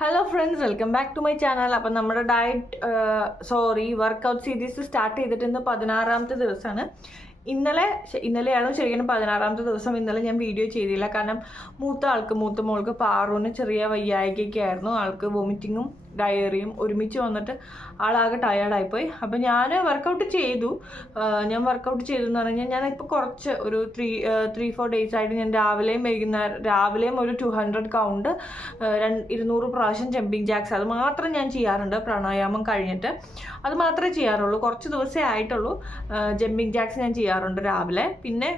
Hello friends welcome back to my channel അപ്പം നമ്മുടെ diet sorry workout series start ചെയ്തിട്ട് ഇന്ന് പതിനാറാമത്തെ ദിവസമാണ് ഇന്നലെ ഇന്നലെയാണ് ശരിക്കും പതിനാറാമത്തെ ദിവസം. ഇന്നലെ ഞാൻ വീഡിയോ ചെയ്തില്ല. കാരണം മൂത്ത ആൾക്ക് മൂത്ത മോൾക്ക് പാറുവിന് ചെറിയ വയ്യായികയൊക്കെ ആയിരുന്നു. ആൾക്ക് വൊമിറ്റിങ്ങും ഡയറിയും ഒരുമിച്ച് വന്നിട്ട് ആളാകെ ടയേർഡായിപ്പോയി അപ്പോൾ ഞാൻ വർക്കൗട്ട് ചെയ്തു. ഞാൻ വർക്കൗട്ട് ചെയ്തു എന്ന് പറഞ്ഞാൽ ഞാൻ ഇപ്പോൾ കുറച്ച് ഒരു ത്രീ ത്രീ ഫോർ ഡേയ്സ് ആയിട്ട് ഞാൻ രാവിലെയും വൈകുന്നേരം രാവിലെയും ഒരു ടു ഹൺഡ്രഡ് കൗണ്ട് ഇരുന്നൂറ് പ്രാവശ്യം ജമ്പിങ് ജാക്സ് അത് മാത്രം ഞാൻ ചെയ്യാറുണ്ട്. പ്രാണായാമം കഴിഞ്ഞിട്ട്. അത് മാത്രമേ ചെയ്യാറുള്ളൂ. കുറച്ച് ദിവസമേ ആയിട്ടുള്ളൂ. ജമ്പിങ് ജാക്സ് ഞാൻ ചെയ്യാറുണ്ട് രാവിലെ. പിന്നെ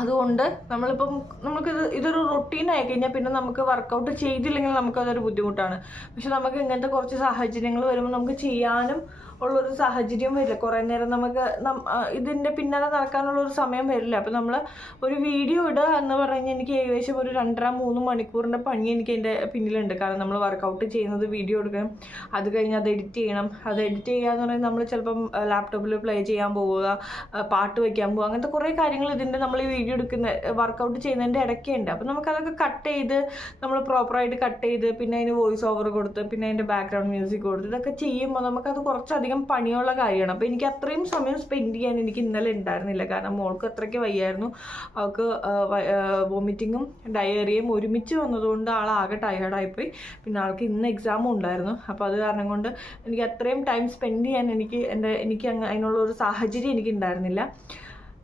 അതുകൊണ്ട് നമ്മളിപ്പം നമുക്കിത് ഇതൊരു റൊട്ടീൻ ആയി കഴിഞ്ഞാൽ പിന്നെ നമുക്ക് വർക്കൗട്ട് ചെയ്തില്ലെങ്കിൽ നമുക്കതൊരു ബുദ്ധിമുട്ടാണ്. പക്ഷെ നമുക്ക് ഇങ്ങനത്തെ കുറച്ച് സാഹചര്യങ്ങൾ വരുമ്പോൾ നമുക്ക് ചെയ്യാനും ഉള്ളൊരു സാഹചര്യം വരില്ല. കുറേ നേരം നമുക്ക് ഇതിന്റെ പിന്നാലെ നടക്കാനുള്ള ഒരു സമയം വരില്ല. അപ്പം നമ്മൾ ഒരു വീഡിയോ ഇടുക എന്ന് പറഞ്ഞാൽ എനിക്ക് ഏകദേശം ഒരു രണ്ടര മൂന്ന് മണിക്കൂറിന്റെ പണി എനിക്ക് എന്റെ പിന്നിലുണ്ട്. കാരണം നമ്മൾ വർക്കൗട്ട് ചെയ്യുന്നത് വീഡിയോ എടുക്കണം അത് കഴിഞ്ഞ് അത് എഡിറ്റ് ചെയ്യണം. അത് എഡിറ്റ് ചെയ്യുക എന്ന് പറയുന്നത് നമ്മൾ ചിലപ്പം ലാപ്ടോപ്പിൽ പ്ലേ ചെയ്യാൻ പോവുക പാട്ട് വയ്ക്കാൻ പോവുക അങ്ങനത്തെ കുറേ കാര്യങ്ങൾ ഇതിന്റെ നമ്മൾ വീഡിയോ എടുക്കുന്ന വർക്കൗട്ട് ചെയ്യുന്നതിന്റെ ഇടയ്ക്കുണ്ട്. അപ്പം നമുക്കതൊക്കെ കട്ട് ചെയ്ത് നമ്മൾ പ്രോപ്പറായിട്ട് കട്ട് ചെയ്ത് പിന്നെ അതിന് വോയിസ് ഓവർ കൊടുത്ത് പിന്നെ അതിന്റെ ബാക്ക്ഗ്രൗണ്ട് മ്യൂസിക് കൊടുത്ത് ഇതൊക്കെ ചെയ്യുമ്പോൾ നമുക്കത് കുറച്ചധികം പണിയുള്ള കാര്യമാണ്. അപ്പോൾ എനിക്ക് അത്രയും സമയം സ്പെൻഡ് ചെയ്യാൻ എനിക്ക് ഇന്നലെ ഉണ്ടായിരുന്നില്ല. കാരണം മോൾക്ക് അത്രയ്ക്ക് വയ്യായിരുന്നു. അവൾക്ക് വോമിറ്റിങ്ങും ഡയറിയയും ഒരുമിച്ച് വന്നതുകൊണ്ട് ആൾ ആകെ ടയേർഡായിപ്പോയി പിന്നെ ആൾക്ക് ഇന്ന് എക്സാമും ഉണ്ടായിരുന്നു. അപ്പോൾ അത് കാരണം കൊണ്ട് എനിക്ക് അത്രയും ടൈം സ്പെൻഡ് ചെയ്യാൻ എനിക്ക് എന്റെ എനിക്ക് അങ്ങ് അതിനുള്ള ഒരു സാഹചര്യം എനിക്ക് ഉണ്ടായിരുന്നില്ല.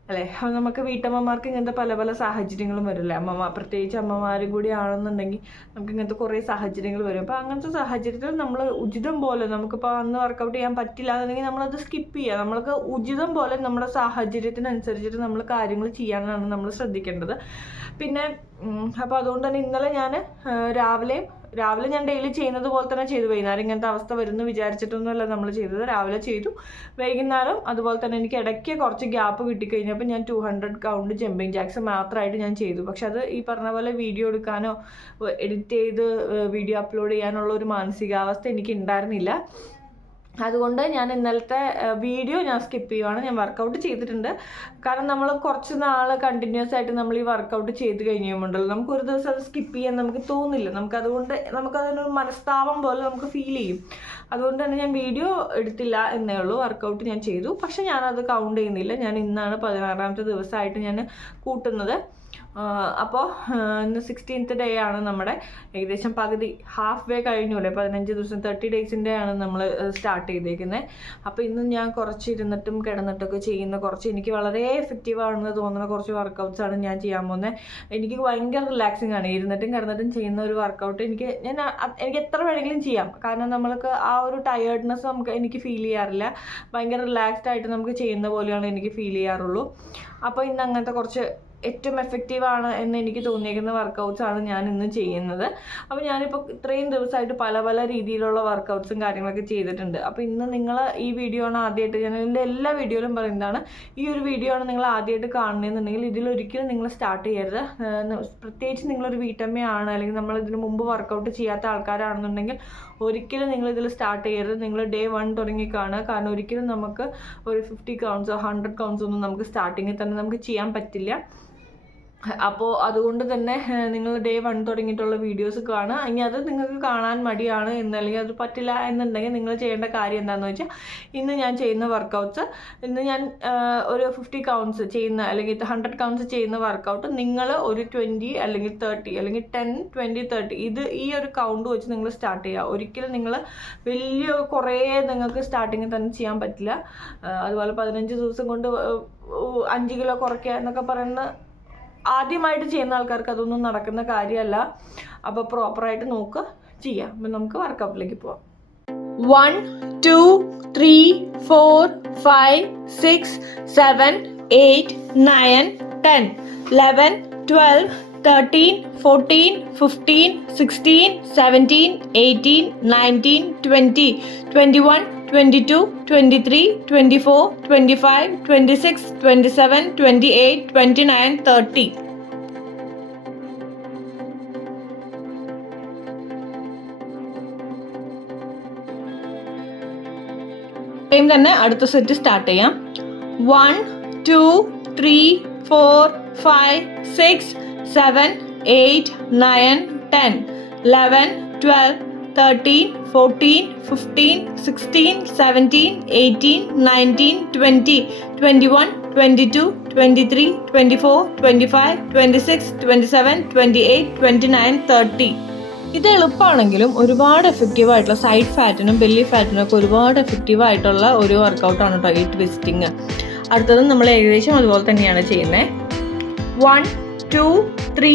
അല്ലേ? നമുക്ക് വീട്ടമ്മമാർക്ക് ഇങ്ങനത്തെ പല പല സാഹചര്യങ്ങളും വരില്ലേ? അമ്മമാർ പ്രത്യേകിച്ച് അമ്മമാരും കൂടി ആണെന്നുണ്ടെങ്കിൽ നമുക്ക് ഇങ്ങനത്തെ കുറേ സാഹചര്യങ്ങൾ വരും. അപ്പോൾ അങ്ങനത്തെ സാഹചര്യത്തിൽ നമ്മൾ ഉചിതം പോലെ നമുക്കിപ്പോൾ അന്ന് വർക്കൗട്ട് ചെയ്യാൻ പറ്റില്ല എന്നുണ്ടെങ്കിൽ നമ്മളത് സ്കിപ്പ് ചെയ്യുക നമ്മൾക്ക് ഉചിതം പോലെ നമ്മുടെ സാഹചര്യത്തിനനുസരിച്ചിട്ട് നമ്മൾ കാര്യങ്ങൾ ചെയ്യാനാണ് നമ്മൾ ശ്രദ്ധിക്കേണ്ടത്. പിന്നെ അപ്പോൾ അതുകൊണ്ട് തന്നെ ഇന്നലെ ഞാൻ രാവിലെ രാവിലെ ഞാൻ ഡെയിലി ചെയ്യുന്നത് പോലെ തന്നെ ചെയ്തു. വൈകുന്നേരം ഇങ്ങനത്തെ അവസ്ഥ വരുന്നു വിചാരിച്ചിട്ടൊന്നുമല്ല നമ്മൾ ചെയ്തത്. രാവിലെ ചെയ്തു. വൈകുന്നേരം അതുപോലെ തന്നെ എനിക്ക് ഇടയ്ക്ക് കുറച്ച് ഗ്യാപ്പ് കിട്ടിക്കഴിഞ്ഞപ്പോൾ ഞാൻ two hundred count jumping jacks മാത്രമായിട്ട് ഞാൻ ചെയ്തു. പക്ഷെ അത് ഈ പറഞ്ഞ പോലെ വീഡിയോ എടുക്കാനോ എഡിറ്റ് ചെയ്ത് വീഡിയോ അപ്ലോഡ് ചെയ്യാനുള്ള ഒരു മാനസികാവസ്ഥ എനിക്ക് ഉണ്ടായിരുന്നില്ല. അതുകൊണ്ട് ഞാൻ ഇന്നലത്തെ വീഡിയോ ഞാൻ സ്കിപ്പ് ചെയ്യുവാണ്. ഞാൻ വർക്കൗട്ട് ചെയ്തിട്ടുണ്ട്. കാരണം നമ്മൾ കുറച്ച് നാൾ കണ്ടിന്യൂസ് ആയിട്ട് നമ്മൾ ഈ വർക്കൗട്ട് ചെയ്ത് കഴിയുമ്പോണ്ടല്ലോ നമുക്ക് ഒരു ദിവസം അത് സ്കിപ്പ് ചെയ്യാൻ നമുക്ക് തോന്നില്ല. നമുക്ക് അതുകൊണ്ട് നമുക്കതിനൊരു മനസ്താപം പോലെ നമുക്ക് ഫീൽ ചെയ്യും. അതുകൊണ്ട് തന്നെ ഞാൻ വീഡിയോ എടുത്തില്ല എന്നേ ഉള്ളൂ. വർക്കൗട്ട് ഞാൻ ചെയ്തു. പക്ഷെ ഞാനത് കൗണ്ട് ചെയ്യുന്നില്ല. ഞാൻ ഇന്നാണ് പതിനാറാമത്തെ ദിവസമായിട്ട് ഞാൻ കൂട്ടുന്നത്. അപ്പോൾ ഇന്ന് സിക്സ്റ്റീൻത്ത് ഡേ ആണ് നമ്മുടെ ഏകദേശം പകുതി ഹാഫ് വേ കഴിഞ്ഞു അല്ലേ പതിനഞ്ച് ദിവസം തേർട്ടി ഡേയ്സിന്റെ ആണ് നമ്മൾ സ്റ്റാർട്ട് ചെയ്തേക്കുന്നത് അപ്പോൾ ഇന്ന് ഞാൻ കുറച്ച് ഇരുന്നിട്ടും കിടന്നിട്ടൊക്കെ ചെയ്യുന്ന കുറച്ച് എനിക്ക് വളരെ എഫക്റ്റീവ് ആണെന്ന് തോന്നുന്ന കുറച്ച് വർക്കൗട്ട്സ് ആണ് ഞാൻ ചെയ്യാൻ പോകുന്നത് എനിക്ക് ഭയങ്കര റിലാക്സിങ് ആണ്. ഇരുന്നിട്ടും കിടന്നിട്ടും ചെയ്യുന്ന ഒരു വർക്കൗട്ട് എനിക്ക് ഞാൻ എനിക്ക് എത്ര വേണമെങ്കിലും ചെയ്യാം. കാരണം നമ്മൾക്ക് ആ ഒരു ടയേർഡ്നെസ് നമുക്ക് എനിക്ക് ഫീൽ ചെയ്യാറില്ല. ഭയങ്കര റിലാക്സ്ഡ് ആയിട്ട് നമുക്ക് ചെയ്യുന്ന പോലെയാണ് എനിക്ക് ഫീൽ ചെയ്യാറുള്ളൂ. അപ്പോൾ ഇന്ന് അങ്ങനത്തെ കുറച്ച് ഏറ്റവും എഫക്റ്റീവ് ആണ് എന്ന് എനിക്ക് തോന്നിയിരിക്കുന്ന വർക്കൗട്ട്സ് ആണ് ഞാൻ ഇന്ന് ചെയ്യുന്നത്. അപ്പോൾ ഞാനിപ്പോൾ ഇത്രയും ദിവസമായിട്ട് പല പല രീതിയിലുള്ള വർക്കൗട്ട്സും കാര്യങ്ങളൊക്കെ ചെയ്തിട്ടുണ്ട്. അപ്പോൾ ഇന്ന് നിങ്ങൾ ഈ വീഡിയോ ആണ് ആദ്യമായിട്ട് ഞാൻ എന്റെ എല്ലാ വീഡിയോയിലും പറയുന്നതാണ്. ഈ ഒരു വീഡിയോ ആണ് നിങ്ങൾ ആദ്യമായിട്ട് കാണുന്നതെന്നുണ്ടെങ്കിൽ ഇതിലൊരിക്കലും നിങ്ങൾ സ്റ്റാർട്ട് ചെയ്യരുത്. പ്രത്യേകിച്ച് നിങ്ങളൊരു വീട്ടമ്മയാണ് അല്ലെങ്കിൽ നമ്മൾ ഇതിന് മുമ്പ് വർക്കൗട്ട് ചെയ്യാത്ത ആൾക്കാരാണെന്നുണ്ടെങ്കിൽ ഒരിക്കലും നിങ്ങൾ ഇതിൽ സ്റ്റാർട്ട് ചെയ്യരുത്. നിങ്ങൾ ഡേ വൺ തുടങ്ങി കാണുക. കാരണം ഒരിക്കലും നമുക്ക് ഒരു ഫിഫ്റ്റി കൗണ്ട്സോ ഹൺഡ്രഡ് കൗണ്ട്സോ ഒന്നും നമുക്ക് സ്റ്റാർട്ടിങ്ങിൽ തന്നെ നമുക്ക് ചെയ്യാൻ പറ്റില്ല. അപ്പോൾ അതുകൊണ്ട് തന്നെ നിങ്ങൾ ഡേ വൺ തുടങ്ങിയിട്ടുള്ള വീഡിയോസ് കാണുക. ഇനി അത് നിങ്ങൾക്ക് കാണാൻ മടിയാണ് എന്നല്ലെങ്കിൽ അത് പറ്റില്ല എന്നുണ്ടെങ്കിൽ നിങ്ങൾ ചെയ്യേണ്ട കാര്യം എന്താണെന്ന് വെച്ചാൽ ഇന്ന് ഞാൻ ചെയ്യുന്ന വർക്കൗട്ട്സ് ഇന്ന് ഞാൻ ഒരു ഫിഫ്റ്റി കൗണ്ട്സ് ചെയ്യുന്ന അല്ലെങ്കിൽ ഹൺഡ്രഡ് കൗണ്ട്സ് ചെയ്യുന്ന വർക്കൗട്ട് നിങ്ങൾ ഒരു ട്വന്റി അല്ലെങ്കിൽ തേർട്ടി അല്ലെങ്കിൽ ടെൻ ട്വന്റി തേർട്ടി ഇത് ഈ ഒരു കൗണ്ട് വെച്ച് നിങ്ങൾ സ്റ്റാർട്ട് ചെയ്യുക. ഒരിക്കലും നിങ്ങൾ വലിയ കുറേ നിങ്ങൾക്ക് സ്റ്റാർട്ടിങ്ങിൽ തന്നെ ചെയ്യാൻ പറ്റില്ല. അതുപോലെ പതിനഞ്ച് ദിവസം കൊണ്ട് അഞ്ച് കിലോ കുറയ്ക്കുക എന്നൊക്കെ പറയുന്ന ആദ്യമായിട്ട് ചെയ്യുന്ന ആൾക്കാർക്ക് അതൊന്നും നടക്കുന്ന കാര്യമല്ല. അപ്പോൾ പ്രോപ്പറായിട്ട് നോക്ക് ചെയ്യാം. അപ്പം നമുക്ക് വർക്കൗട്ടിലേക്ക് പോവാം. One two three four five six seven eight nine ten eleven twelve thirteen fourteen fifteen sixteen seventeen eighteen nineteen twenty twenty one twenty two twenty three twenty four twenty five twenty six twenty seven twenty eight twenty nine thirty same തന്നെ അടുത്ത set start ചെയ്യാം. One two three four five six seven eight nine ten eleven twelve thirteen fourteen fifteen sixteen seventeen eighteen nineteen twenty twenty one twenty two twenty three twenty four twenty five twenty six twenty seven twenty eight twenty nine thirty ഇത് എളുപ്പമാണെങ്കിലും ഒരുപാട് effective ആയിട്ടുള്ള side ഫാറ്റിനും belly ഫാറ്റിനും ഒക്കെ ഒരുപാട് effective ആയിട്ടുള്ള ഒരു വർക്കൗട്ടാണ് കേട്ടോ ഈ ട്വിസ്റ്റിങ് അടുത്തത് നമ്മൾ ഏകദേശം അതുപോലെ തന്നെയാണ് ചെയ്യുന്നത് one two three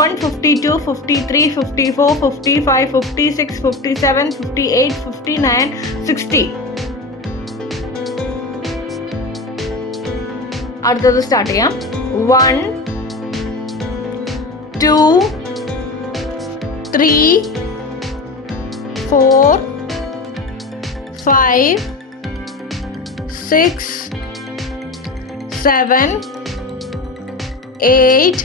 thirty seven thirty eight thirty nine forty forty one forty two forty three forty four forty five forty six forty seven forty eight forty nine fifty fifty one fifty two fifty three fifty four fifty five fifty six fifty seven fifty eight fifty nine sixty അടുത്തത് start ചെയ്യാം one two three four five six seven eight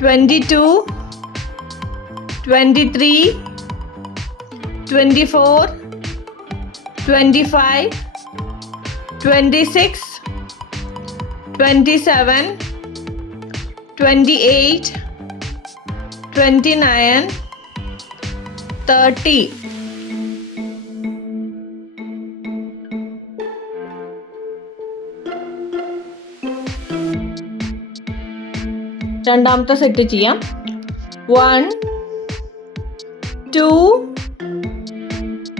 22 23 24 25 26 27 28 29 30 രണ്ടാമത്തെ set ചെയ്യാം one two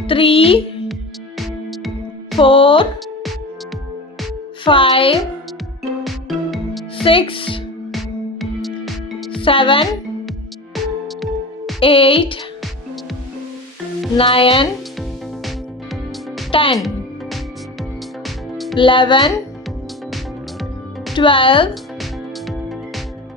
three four five six seven eight nine ten eleven twelve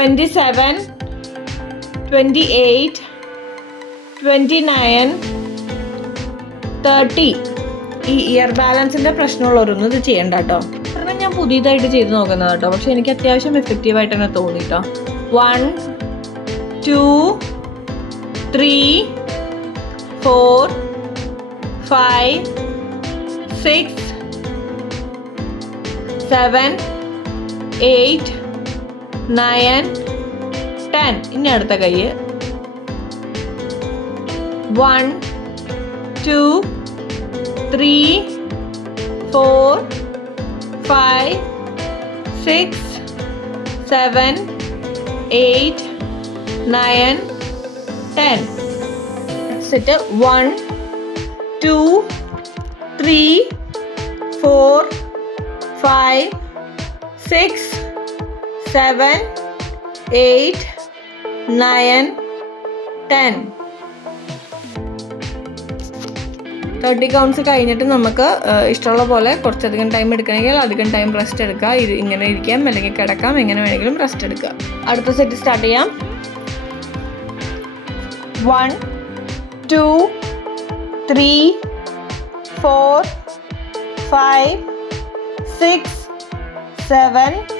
twenty seven twenty eight twenty nine thirty ഈ year ബാലൻസിന്റെ പ്രശ്നമുള്ളവരൊന്നും ഇത് ചെയ്യണ്ട കേട്ടോ കാരണം ഞാൻ പുതിയതായിട്ട് ചെയ്ത് നോക്കുന്നത് കേട്ടോ പക്ഷെ എനിക്ക് അത്യാവശ്യം എഫക്റ്റീവായിട്ട് തന്നെ തോന്നി കേട്ടോ one two three four five six seven eight nine ten ഇനി അടുത്ത കൈ. One two three four five six seven eight nine ten set one two three four five six seven eight nine ten thirty counts കഴിഞ്ഞിട്ട് നമുക്ക് ഇഷ്ടമുള്ള പോലെ കുറച്ചധികം time എടുക്കണമെങ്കിൽ അധികം ടൈം റെസ്റ്റ് എടുക്കുക. ഇത് ഇങ്ങനെ ഇരിക്കാം. അല്ലെങ്കിൽ കിടക്കാം. എങ്ങനെ വേണമെങ്കിലും റെസ്റ്റ് എടുക്കുക. അടുത്ത സെറ്റ് സ്റ്റാർട്ട് ചെയ്യാം. One two three four five six seven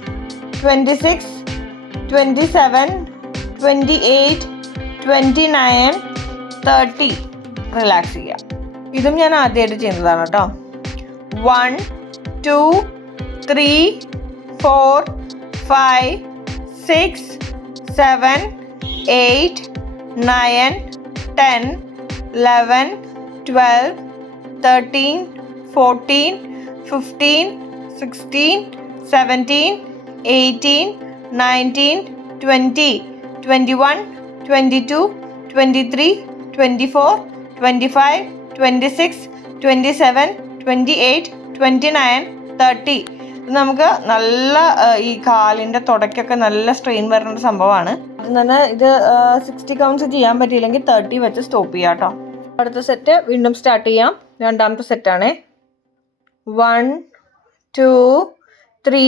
Twenty six twenty seven twenty eight twenty nine thirty relax ചെയ്യാം ഇതും ഞാൻ ആദ്യമായിട്ട് ചെയ്യുന്നതാണ് കേട്ടോ. One two three four five six seven eight nine ten eleven twelve thirteen fourteen fifteen sixteen seventeen eighteen nineteen twenty twenty one twenty two twenty three twenty four twenty five twenty six twenty seven twenty eight twenty nine thirty നമുക്ക് നല്ല ഈ കാലിന്റെ തുടക്കൊക്കെ നല്ല strain വരുന്ന ഒരു സംഭവമാണ്. അത് തന്നെ ഇത് സിക്സ്റ്റി കൗണ്ട്സ് ചെയ്യാൻ പറ്റിയില്ലെങ്കിൽ തേർട്ടി വെച്ച് സ്റ്റോപ്പ് ചെയ്യാം കേട്ടോ അടുത്ത സെറ്റ് വീണ്ടും സ്റ്റാർട്ട് ചെയ്യാം. രണ്ടാമത്തെ സെറ്റാണ് one two three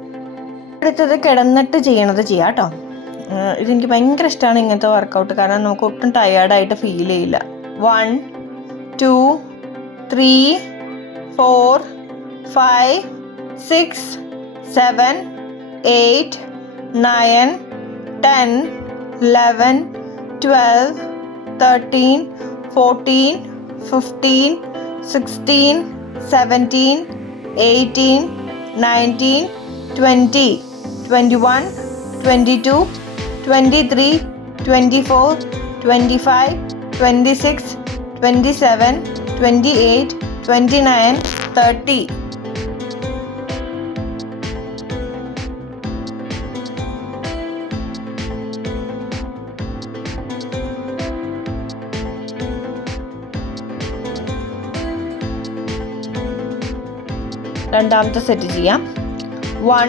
അടുത്തത് കിടന്നിട്ട് ചെയ്യണത് ചെയ്യാം കേട്ടോ. ഇതെനിക്ക് ഭയങ്കര ഇഷ്ടമാണ് ഇങ്ങനത്തെ വർക്കൗട്ട് കാരണം നമുക്ക് ഒട്ടും ടയേർഡായിട്ട് ഫീൽ ചെയ്യില്ല. One two three four five six seven eight nine ten eleven twelve thirteen fourteen fifteen sixteen seventeen eighteen nineteen twenty twenty one twenty two twenty three twenty four twenty five twenty six twenty seven twenty eight twenty nine thirty രണ്ടാമത്തെ set ചെയ്യാം one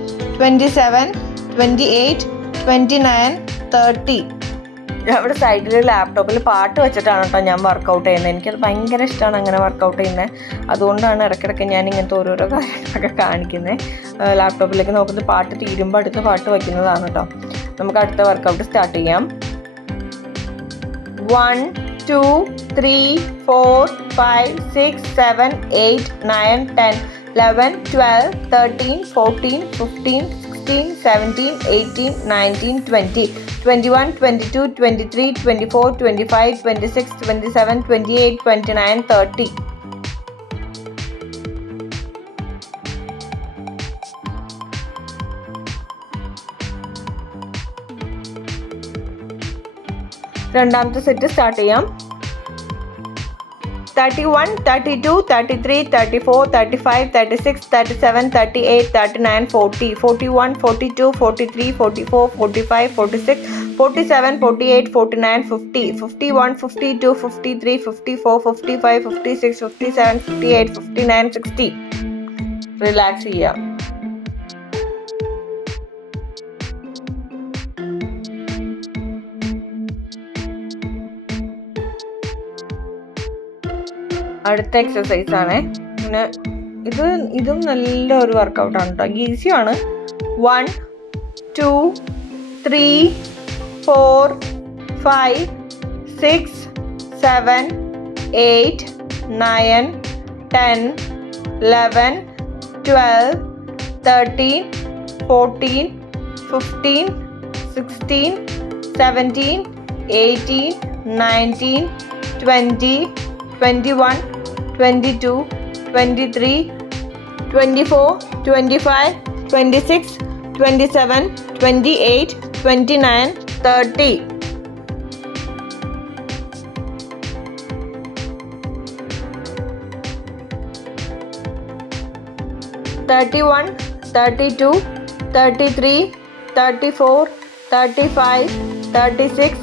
Twenty seven twenty eight twenty nine thirty അവിടെ സൈഡിൽ ലാപ്ടോപ്പിൽ പാട്ട് വെച്ചിട്ടാണ് കേട്ടോ ഞാൻ workout ചെയ്യുന്നത് എനിക്കത് ഭയങ്കര ഇഷ്ടമാണ് അങ്ങനെ വർക്കൗട്ട് ചെയ്യുന്നത് അതുകൊണ്ടാണ് ഇടയ്ക്കിടയ്ക്ക് ഞാൻ ഇങ്ങനത്തെ ഓരോരോ കാര്യങ്ങളൊക്കെ കാണിക്കുന്നത് ലാപ്ടോപ്പിലേക്ക് നോക്കുന്നത് പാട്ട് തീരുമ്പോൾ അടുത്ത പാട്ട് വയ്ക്കുന്നതാണ് കേട്ടോ നമുക്ക് അടുത്ത വർക്കൗട്ട് സ്റ്റാർട്ട് ചെയ്യാം. One two three four five six seven eight nine ten eleven twelve thirteen fourteen fifteen sixteen seventeen eighteen nineteen twenty twenty one twenty two twenty three twenty four twenty five twenty six twenty seven twenty eight twenty nine thirty രണ്ടാമത്തെ set start ചെയ്യാം. 31, 32, 33, 34, 35, 36, 37, 38, 39, 40, 41, 42, 43, 44, 45, 46, 47, 48, 49, 50, 51, 52, 53, 54, 55, 56, 57, 58, 59, 60. Relax here. അടുത്ത exercise ആണ്. പിന്നെ ഇത് ഇതും നല്ലൊരു വർക്കൗട്ടാണ് കേട്ടോ ഈസിയാണ് one two three four five six seven eight nine ten eleven twelve thirteen fourteen fifteen sixteen seventeen eighteen nineteen twenty 21, 22, 23, 24, 25, 26, 27, 28, 29, 30. Thirty-one, thirty-two, thirty-three, thirty-four, thirty-five, thirty-six,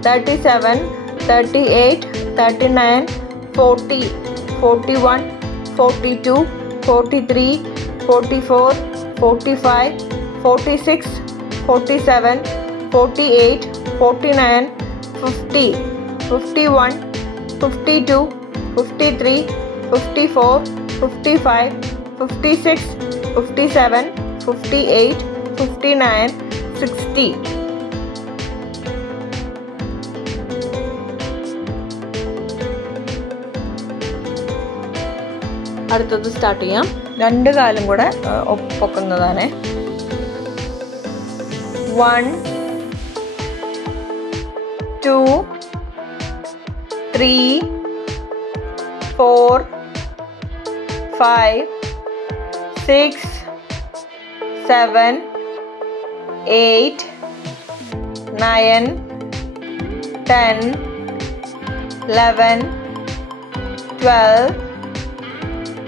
thirty-seven, 38, 39, forty forty one forty two forty three forty four forty five forty six forty seven forty eight forty nine fifty fifty one fifty two fifty three fifty four fifty five fifty six fifty seven fifty eight fifty nine sixty അടുത്തത് start ചെയ്യാം. രണ്ട് കാലും കൂടെ പൊക്കുന്നതാണ്. One two three four five six seven eight nine ten eleven twelve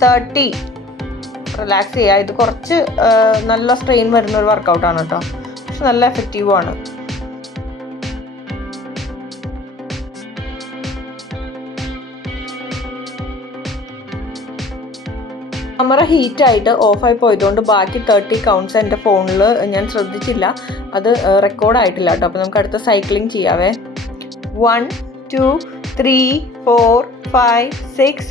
thirty relax ചെയ്യുക. ഇത് കുറച്ച് നല്ല strain വരുന്ന ഒരു വർക്കൗട്ടാണ് കേട്ടോ പക്ഷെ നല്ല എഫക്റ്റീവും ആണ്. ക്യാമറ ഹീറ്റായിട്ട് ഓഫായി പോയതുകൊണ്ട് ബാക്കി തേർട്ടി കൗണ്ട്സ് എന്റെ ഫോണിൽ ഞാൻ ശ്രദ്ധിച്ചില്ല. അത് റെക്കോർഡ് ആയിട്ടില്ല കേട്ടോ അപ്പോൾ നമുക്ക് അടുത്ത cycling ചെയ്യാവേ. One two three four five six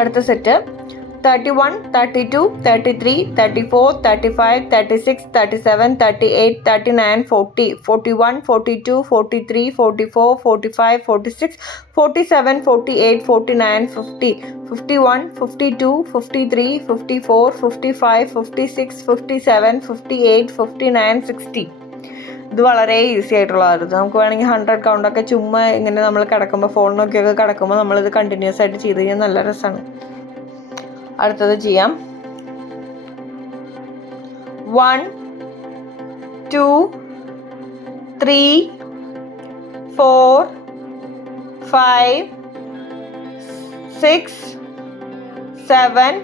അടുത്ത set. Thirty one thirty two thirty three thirty four thirty five thirty six thirty seven thirty eight thirty nine forty forty one forty two forty three forty four forty five forty six forty seven forty eight forty nine fifty fifty one fifty two fifty three fifty four fifty five fifty six fifty seven fifty eight fifty nine sixty ഇത് വളരെ easy ആയിട്ടുള്ളതായിരുന്നു. നമുക്ക് വേണമെങ്കിൽ hundred കൗണ്ടൊക്കെ ചുമ്മാ ഇങ്ങനെ നമ്മൾ കിടക്കുമ്പോൾ phone നോക്കിയൊക്കെ കിടക്കുമ്പോൾ നമ്മളിത് കണ്ടിന്യൂസ് ആയിട്ട് ചെയ്ത് കഴിഞ്ഞാൽ നല്ല രസമാണ്. അടുത്തത് ചെയ്യാം. One two three four five six seven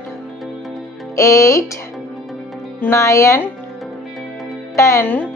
eight nine ten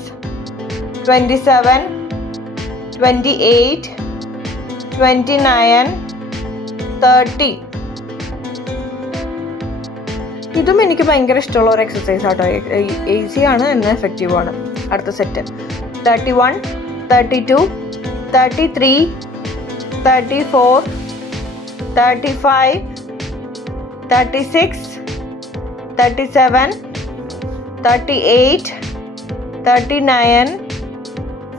twenty seven twenty eight twenty nine thirty ഇതും എനിക്ക് ഭയങ്കര ഇഷ്ടമുള്ള ഒരു എക്സസൈസ് ആട്ടോ. ഈസി ആണ് എന്നാൽ എഫക്റ്റീവ് ആണ്. അടുത്ത set thirty one thirty two thirty three thirty four thirty five thirty six thirty seven thirty eight thirty nine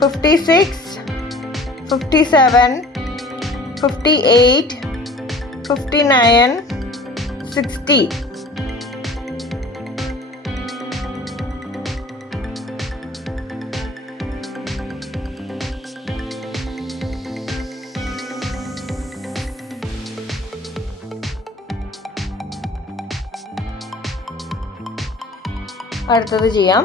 fifty six fifty seven fifty eight fifty nine sixty അടുത്തത് ചെയ്യാം.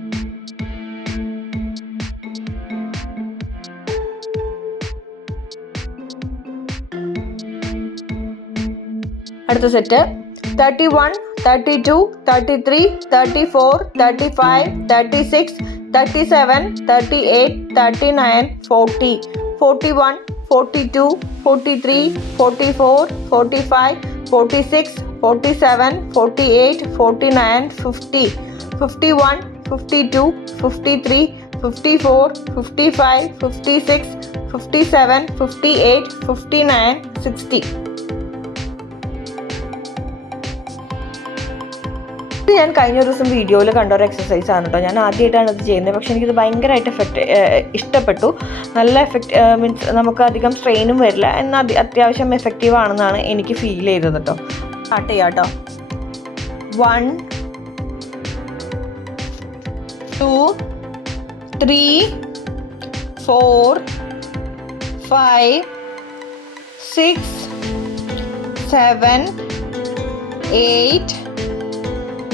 അടുത്ത set thirty one thirty two thirty three thirty four thirty five thirty six thirty seven thirty eight thirty nine forty forty one forty two forty three forty four forty five forty six forty seven forty eight forty nine fifty fifty one fifty two fifty three fifty four fifty five fifty six fifty seven fifty eight fifty nine sixty ഇത് ഞാൻ കഴിഞ്ഞ ദിവസം വീഡിയോയിൽ കണ്ട ഒരു exercise ആണ് കേട്ടോ ഞാൻ ആദ്യമായിട്ടാണ് ഇത് ചെയ്യുന്നത്. പക്ഷേ എനിക്കിത് ഭയങ്കരമായിട്ട് എഫക്റ്റ് ഇഷ്ടപ്പെട്ടു. നല്ല എഫക്റ്റ് മീൻസ് നമുക്ക് അധികം സ്ട്രെയിനും വരില്ല. എന്നാൽ അതി- അത്യാവശ്യം എഫക്റ്റീവ് ആണെന്നാണ് എനിക്ക് ഫീൽ ചെയ്തത് കേട്ടോ സ്റ്റാർട്ട് ചെയ്യാം കേട്ടോ one two three four five six seven eight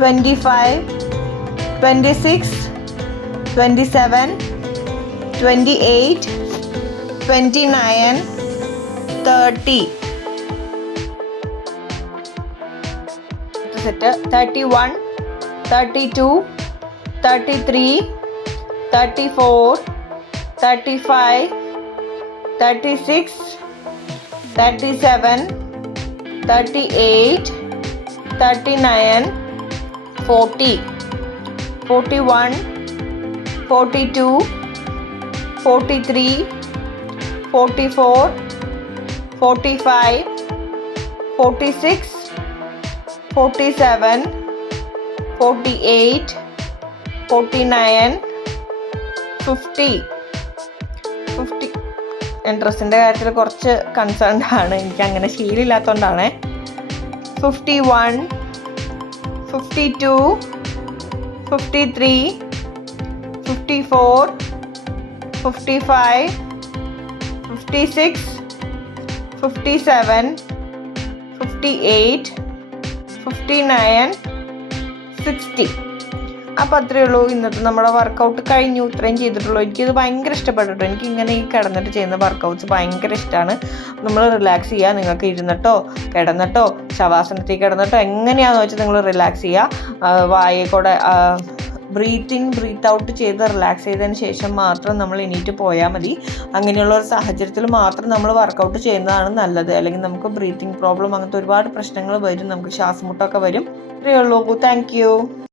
25 26 27 28 29 30 set thirty one thirty two thirty three thirty four thirty five thirty six thirty seven thirty eight thirty nine Forty. Forty one forty two forty three forty four forty five forty six forty seven forty eight forty nine fifty. Fifty. ഡ്രസ്സിന്റെ കാര്യത്തിൽ കുറച്ച് concerned ആണ്. എനിക്ക് അങ്ങനെ ശീലമില്ലാത്തതുകൊണ്ടാണ് fifty one 52 53 54 55 56 57 58 59 60 അപ്പോൾ അത്രയേ ഉള്ളൂ. ഇന്നത്തെ നമ്മുടെ വർക്കൗട്ട് കഴിഞ്ഞു. ഇത്രയും ചെയ്തിട്ടുള്ളൂ. എനിക്കിത് ഭയങ്കര ഇഷ്ടപ്പെട്ടിട്ടു എനിക്ക് ഇങ്ങനെ ഈ കിടന്നിട്ട് ചെയ്യുന്ന വർക്കൗട്ട്സ് ഭയങ്കര ഇഷ്ടമാണ് നമ്മൾ റിലാക്സ് ചെയ്യുക നിങ്ങൾക്ക് ഇരുന്നിട്ടോ കിടന്നിട്ടോ ശവാസനത്തിൽ കിടന്നിട്ടോ എങ്ങനെയാണെന്ന് വെച്ചാൽ നിങ്ങൾ റിലാക്സ് ചെയ്യുക വായ കൂടെ ബ്രീത്തിങ് ബ്രീത്ത് ഔട്ട് ചെയ്ത് റിലാക്സ് ചെയ്തതിന് ശേഷം മാത്രം നമ്മൾ എണീറ്റ് പോയാൽ മതി. അങ്ങനെയുള്ള ഒരു സാഹചര്യത്തിൽ മാത്രം നമ്മൾ വർക്കൗട്ട് ചെയ്യുന്നതാണ് നല്ലത്. അല്ലെങ്കിൽ നമുക്ക് ബ്രീത്തിങ് പ്രോബ്ലം അങ്ങനത്തെ ഒരുപാട് പ്രശ്നങ്ങൾ വരും. നമുക്ക് ശ്വാസമുട്ടൊക്കെ വരും. ഇത്രയേ ഉള്ളൂ. താങ്ക്